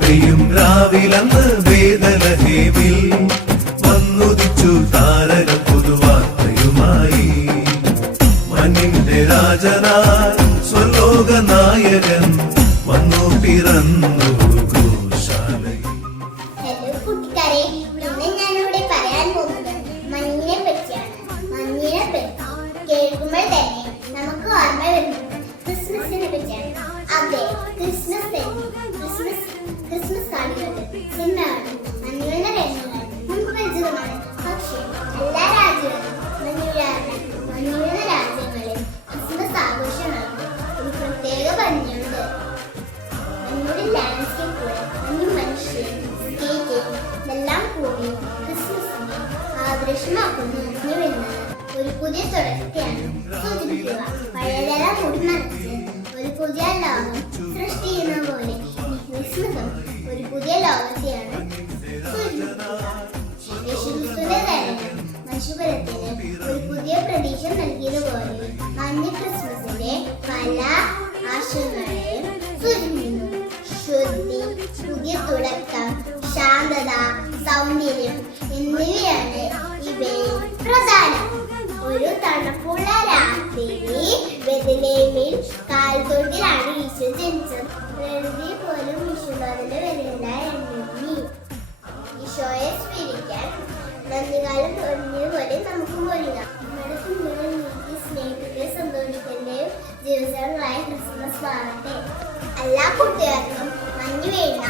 പെയ്യും രാവിലന്ന് വേദലഹേമിൽ വന്നുദിച്ചു താരക പുതുവാർത്തയുമായി. മഞ്ഞിന്റെ രാജനായി സ്വലോക നായകൻ വന്നു പിറന്നു ഗോശാലയിൽ. ഹലോ കൂട്ടുകാരെ, ഇന്ന് ഞാനിവിടെ പറയാൻ പോകുന്നത് മഞ്ഞിനെ പറ്റിയാണ്. മഞ്ഞിനെ പറ്റി കേൾക്കുമ്പോൾ തന്നെ നമുക്ക് ഓർമ്മ വരുന്നത് ക്രിസ്മസിനെ പറ്റിയാണ്. അതെ, ക്രിസ്മസ് കളികളുടെ സിനിമയാണ് മഞ്ഞുള്ള രംഗങ്ങൾ നമുക്ക് പരിചിതമാണ്. പക്ഷേ എല്ലാ രാജ്യങ്ങളും മഞ്ഞുള്ള രാജ്യങ്ങളിൽ ക്രിസ്മസ് ആഘോഷങ്ങൾക്ക് ഒരു പ്രത്യേക ഭംഗിയുണ്ട്. മഞ്ഞുള്ള ലാൻഡ്സ്കേപ്പുകൾ, മഞ്ഞു മനുഷ്യൻ, സ്കേറ്റിംഗ് ഇതെല്ലാം കൂടി ക്രിസ്മസിനെ ആദർശമാക്കുന്നു. മഞ്ഞുവെന്നത് ഒരു പുതിയ തുടക്കത്തെയാണ് സൂചിപ്പിക്കുക. പഴയതെല്ലാം കൂടി മറിച്ച് ഒരു പുതിയ ലോകം സൃഷ്ടിക്കുന്ന പോലെ ക്രിസ്മസും ഒരു പുതിയ ലോകത്തെയാണ് സൂചിപ്പിക്കുക. യേശുക്രിസ്തുവിന്റെ ജനനം മനുഷ്യകുലത്തിന് ഒരു പുതിയ പ്രതീക്ഷ നൽകിയതുപോലെ മഞ്ഞ് ക്രിസ്മസിന്റെ പല ആശയങ്ങളെയും സൂചിപ്പിക്കുന്നു. ശുദ്ധി, പുതിയ തുടക്കം, ശാന്തത, സൗന്ദര്യം എന്നിവയാണ് ഇവയിൽ പ്രധാനം. ഒരു തണുപ്പുള്ള രാത്രി ബെത്ലഹേമിൽ കാൽത്തൊട്ടിലാണ് ഈശോ ജനിച്ചത്. പ്രകൃതി പോലും ഈശോയുടെ വരില്ല എണ്ണി ഈശോയെ സ്വീകരിക്കാൻ നന്ദികാലം തുടങ്ങിയതുപോലെ നമുക്ക് ഒരുങ്ങാം. നമ്മുടെ കുഞ്ഞുങ്ങൾ നീതി, സ്നേഹത്തിന്റെ സന്തോഷത്തിന്റെയും ദിവസങ്ങളായ ക്രിസ്മസ് ആവട്ടെ. എല്ലാ കുട്ടികൾക്കും മഞ്ഞു വീഴുന്ന